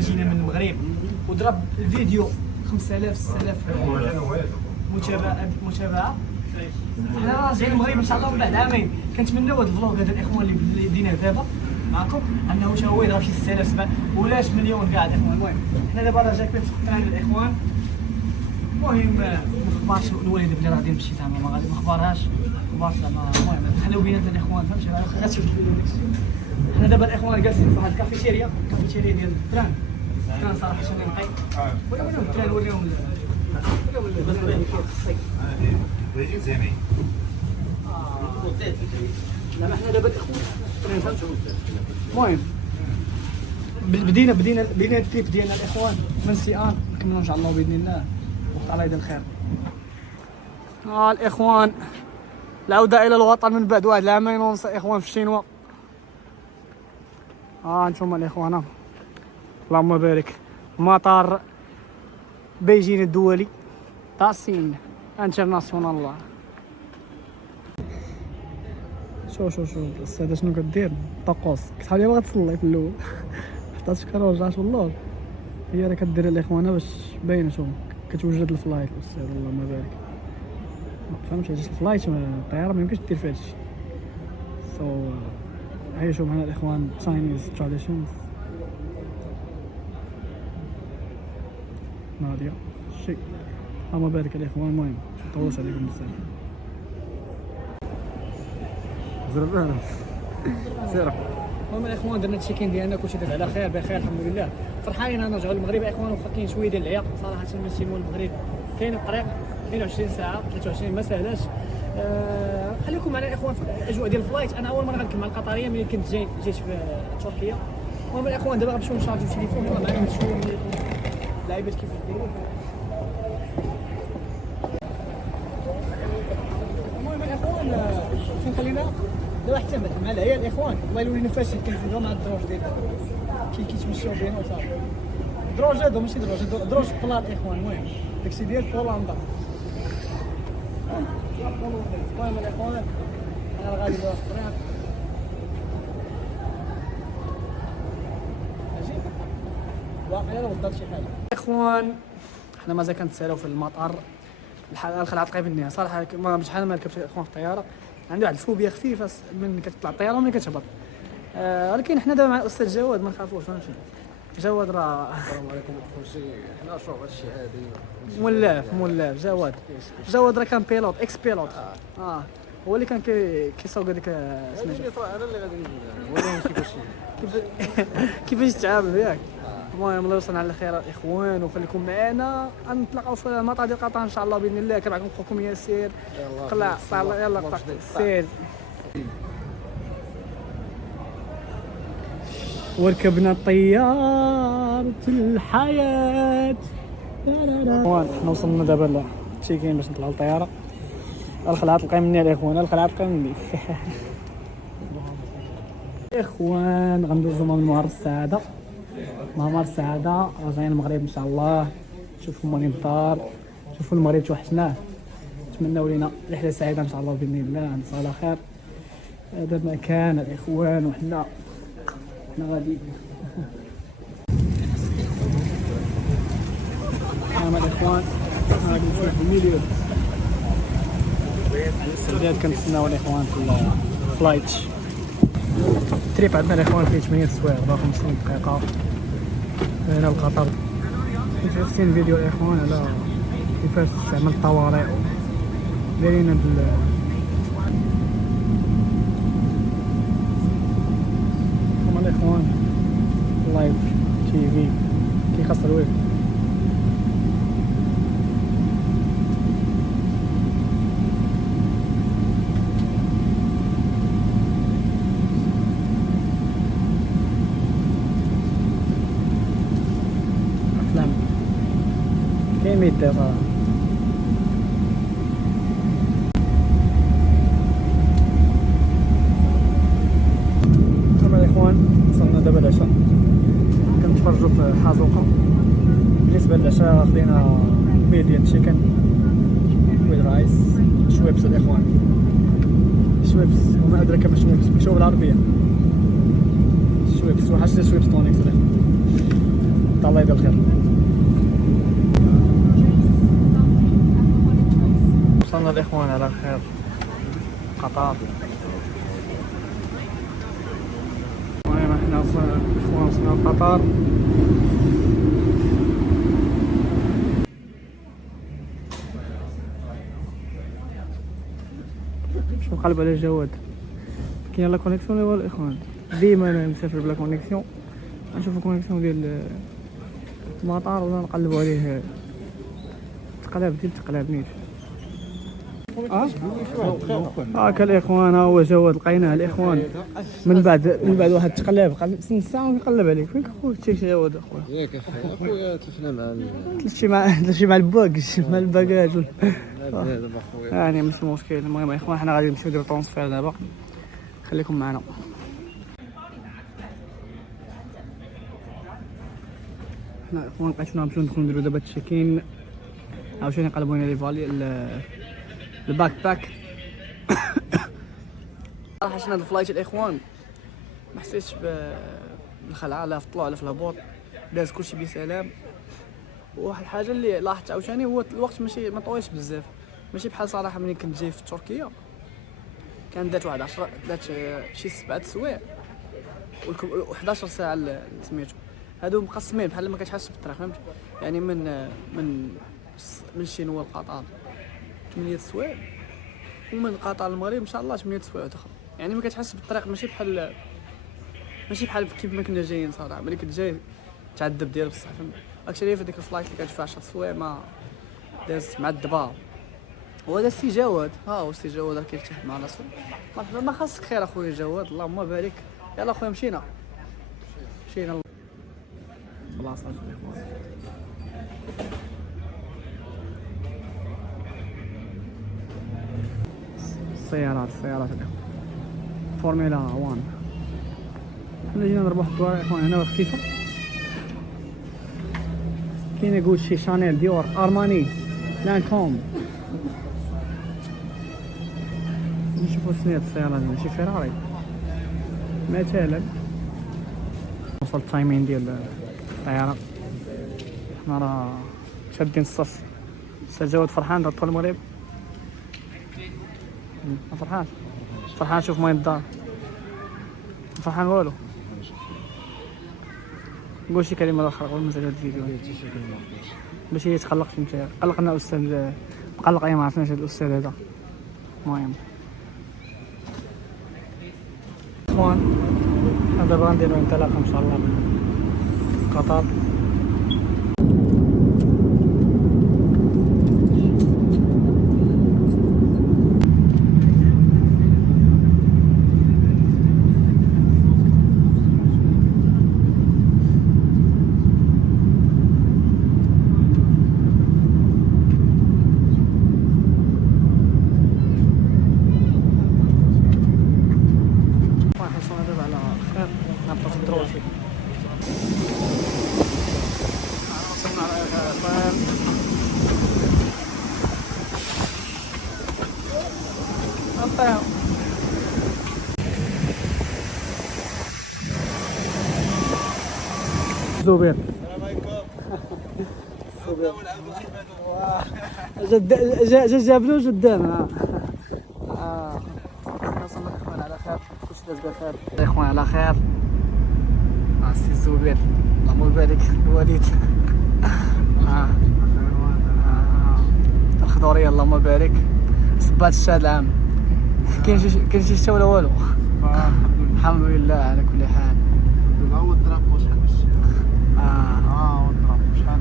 زعما جينا من المغرب وضرب الفيديو 5000 6000 متابعه. حنا راجعين المغرب ان شاء الله من بعد عامين. كنتمناو هذا الفلوغ هذا الاخوان اللي ديناه دابا معكم انه حتى هو يضرب شي 6000 7 ولا 8 مليون كاع الاخوان. المهم حنا دابا راه جا كنتفقنا عند الاخوان. المهم ما اخبارش الوالده بلي راه غادي نمشي زعما ما اخبارهاش زعما. المهم حنا وبيناتنا الاخوان فهمتي غتشوف الفيديو داكشي. حنا دابا الاخوان جالسين في واحد الكافيتيريا ديال التران. كان صراحه نقي ولا التران وريهم زينين. لا ما حنا دابا الاخوان المهم بدينا التريب ديالنا الاخوان من سيان. نكملوا ان شاء الله باذن الله وقت الله يدير الخير. الاخوان العوده الى الوطن من بعد واحد العامين ونص اخوان في الشينوا. انتم الاخوان اللهم بارك مطار بيجين الدولي تاسين انترناسيونال. شوف الساده شنو كدير طقوس. كتحاول لي باغا تصلي في الاول حتى تشكر ورجعت والله. هي راه كدير الاخوان باش باينه شوف كتوجد الفلايت الاستاذ اللهم بارك. ما فهمتش علاش الفلايت الطياره ما يمكنش دير فيها هادشي. هيا شوف هنا الاخوان تشاينيز تراديشنز. ناديه شي اللهم بارك الاخوان. المهم مطولش عليكم بزاف. زربان سير. المهم الاخوان درنا التشيكين ديالنا كلشي داز على خير بخير الحمد لله. فرحانين نرجعوا للمغرب اخوان. واخا كاين شويه ديال العيا صراحه ماشي مول المغرب كاين الطريق 22 ساعه 23 ما ساهلاش. خليكم معنا الاخوان في الاجواء ديال الفلايت. انا اول مره غنكون مع القطريه ملي كنت جيت في تركيا. المهم الاخوان دابا غنمشيو نشارجيو التليفون طلع معنا شويه من اللعيبات كيف دايرين. المهم الاخوان فين خلينا دابا حتى مع العيال الاخوان الله يولينا فاشل كنفيدو مع الدروج ديالنا كيتمشاو بينا وصافي. دروج هادو ماشي دروج بلا الاخوان. المهم داكشي ديال بولندا. المهم الاخوان انا غادي في الطريق ماشي واقيلا لو درت شي حاجه. اخوان حنا مازال كنتسالاو في المطار. الخلعه تقريبا النهايه صراحه شحال ما ركبت اخوان في الطياره. عندي واحد الفوبيا خفيفه من كتطلع الطياره وملي كتهبط. ولكن حنا دابا مع الاستاذ جواد ما نخافوش فهمتي. جواد راه السلام عليكم اخويا. حنا شوف هادشي عادي مولاف جواد راه كان بيلوت اكس بيلوت. هو اللي كان كيسوق هذيك سميتو. انا اللي غادي نوريهم كيفاش تعامل ياك. المهم الله يوصلنا على خير الاخوان وخليكم معنا. غنتلاقاو في المطار ديال قطر ان شاء الله باذن الله. كان معكم خوكم ياسر. طلع يلا سير. وركبنا طيارة الحياة. حنا وصلنا دابا للتشيكين باش نطلعوا للطيارة. الخلعة تلقى مني الاخوان. الخلعة تلقى مني اخوان. غندوزو من ممر السعادة راجعين المغرب ان شاء الله. شوفوا المنظر شوفوا المغرب توحشناه. نتمنوا لينا رحلة سعيدة ان شاء الله باذن الله. نصلوا على خير. هذا المكان الاخوان وحنا غادي هما الاخوان غادي نسمح المليون السعوديات. كنتسناو الاخوان في الفلايت. التريب عندنا الاخوان فيه 8 سوايع 54 دقيقة هنا لقطر. كنت عرفتين فيديو الاخوان على كيفاش تستعمل الطوارئ دايرين هاد الاخوان لايف تي في كيخاص الويب. افلام كاين ميدير صراحه. وصلنا دابا العشاء. كنتفرجوا في حازوقه. بالنسبه للعشاء خدينا ميل ديال تشيكن ويل رايس شويبس الاخوان. شويبس وما ادراك ما شويبس مشاو بالعربيه. شويبس وحشنا شويبس طونيكس الله يدير الخير. وصلنا الاخوان على خير قطار. المهم احنا اخوان وصلنا لقطر. شوف قلب على جواد كاين لا كونيكسيون ولا الاخوان ديما انا مسافر بلا كونيكسيون نشوف الكونيكسيون ديال المطار ولا نقلبوا عليه تقلب ديال تقلبنيش. هاكا الاخوان ها هو جواد لقيناه الاخوان من بعد واحد التقلاب قلب ساعه ونقلب عليك. فين خويا جواد اخويا؟ ياك اخويا تلفنا مع تلشي مع الباكش مع الباكاج دابا خويا يعني مش مشكل. المهم اخوان حنا غادي نمشيو نديرو طرونسفير دابا خليكم معنا. حنا اخوان بقيتونا نمشيو ندخلو نديرو دابا التشيكين عاوتاني قلبوا لنا لي فالي الباك باك. صراحه شنا هاد الفلايت الاخوان ما حسيتش بالخلعه لا في الطلوع لا في الهبوط داز كلشي بسلام. وواحد الحاجه اللي لاحظت عاوتاني هو الوقت ماشي ما طويلش بزاف ماشي بحال صراحه ملي كنت جاي في تركيا كان دات واحد 10 دات شي 7 سوايع و11 ساعه سميتو هادو مقسمين بحال ما كتحسش بالطريق فهمت يعني من الشينوا لقطر 8 سوايع ومن قطر للمغرب ان شاء الله 8 سوايع اخرى يعني ما كتحسش بالطريق ماشي بحال كيف ما كنا جايين صراحه ملي كنت جاي تعذب ديال بصح فهمت اكشلي في ديك الفلايت اللي كانت فيها 10 سوايع ما دازت مع الدبا. وهذا السي جواد ها هو السي جواد راه كيرتاح مع راسو مرحبا ما خاصك خير اخويا جواد اللهم بارك. يلا اخويا مشينا خلاص الاخوان. السيارات الاخوان فورمولا 1 حنا جينا نربحو الدوار اخوان هنا خفيفه كاين غوتشي شانيل ديور ارماني لانكوم. نشوفو سنية السيارة دي ماشي فيراري مثلا. وصل التايمين ديال الطيارة حنا راه شادين الصف. استاذ جواد فرحان دخل المغرب فرحان شوف ماي الدار فرحان والو. قول شي كلمة أخرى قبل ما نزل هاد الفيديو باش يتقلقش نتا قلقنا أستاذ مقلق ما عرفناش هاد الأستاذ هذا. المهم اخوان هذا دابا غنديرو انطلاقه ان شاء الله من قطر. زبير جابلو قدام وصلنا الاخوان على خير كلشي داز بخير الاخوان على خير. السي زبير اللهم بارك الوالد الخضوريه اللهم بارك صبات الشهر العام كاين شي شتا ولا والو. الحمد لله على كل حال. هو الدراب شحال هو الدراب شحال